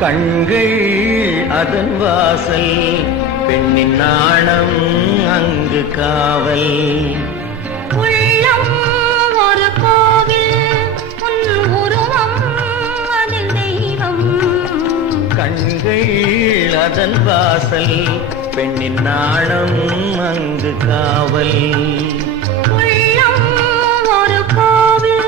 கண்கள் அதன் வாசல், பெண்ணின் நாணம் அங்கு காவல். உள்ளம் ஒரு கோவில், உன் உருவம் அதில் தெய்வம். கண்கள் அதன் வாசல், பெண்ணின் நாணம் அங்கு காவல். உள்ளம் ஒரு கோவில்.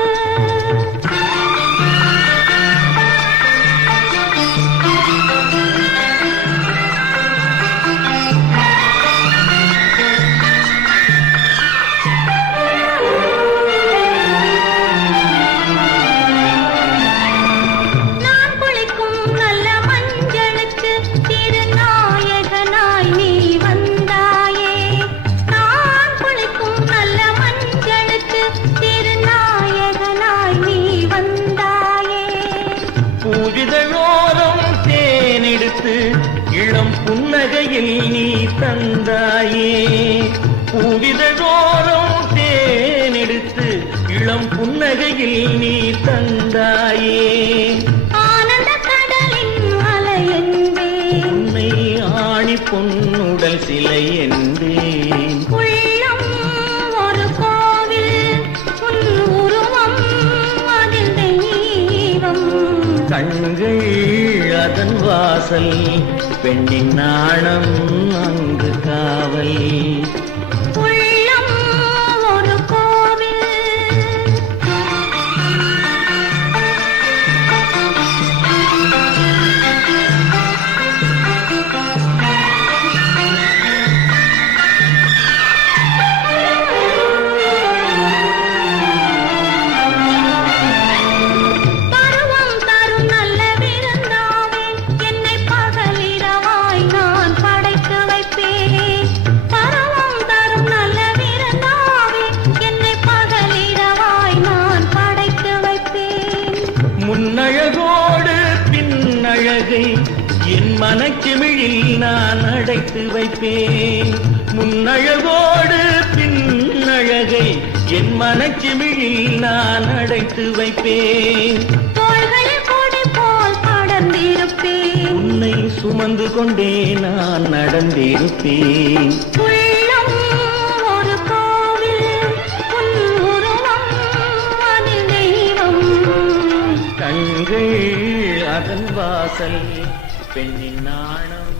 நான் குளிக்கும் நல்ல மஞ்சளுக்கு திருநாயகனாய் நீ வந்தாயே. நான் குளிக்கும் நல்ல மஞ்சளுக்கு திருநாயகனாய் நீ வந்தாயே. பூவிதழோரம் தேனெடுத்து இளம் புன்னகையில் நீ தந்தாயே. பூவிதழோரம் தேனெடுத்து இளம் புன்னகையில் நீ தந்தாயே. ஆனந்த கடலின் அலை என்பேன், உன்னை ஆணி பொன்னுடல் சிலை என்பேன். உள்ளம் ஒரு கோவில், உன் உருவம் அதில் தெய்வம். கண்கள் அதன் வாசல், பெண்ணின் நாணம் அங்கு காவல். உள்ளம் ஒரு கோவில். பருவம் தரும் நல்ல விருந்தாவே, என்னை பகலிரவாய் நான் படைத்து வைப்பேன். பருவம் தரும் நல்ல விருந்தாவே, என்னை பகலிரவாய் நான் படைத்து வைப்பேன். முன்னழகோடு பின்னழகை என் மனக்கிமிழில் நான் அடைத்து வைப்பேன். முன்னழகோடு பின்னழகை என் மனக்கிமிழில் நான் அடைத்து வைப்பேன். தோள்களில் கொடி போல் படர்ந்திருப்பேன், உன்னை சுமந்து கொண்டே நான் நடந்திருப்பேன். உள்ளம் ஒரு கோவில், உன் உருவம் அதில் தெய்வம். கண்கள் அதன் வாசல், பெண்ணின் நாணம்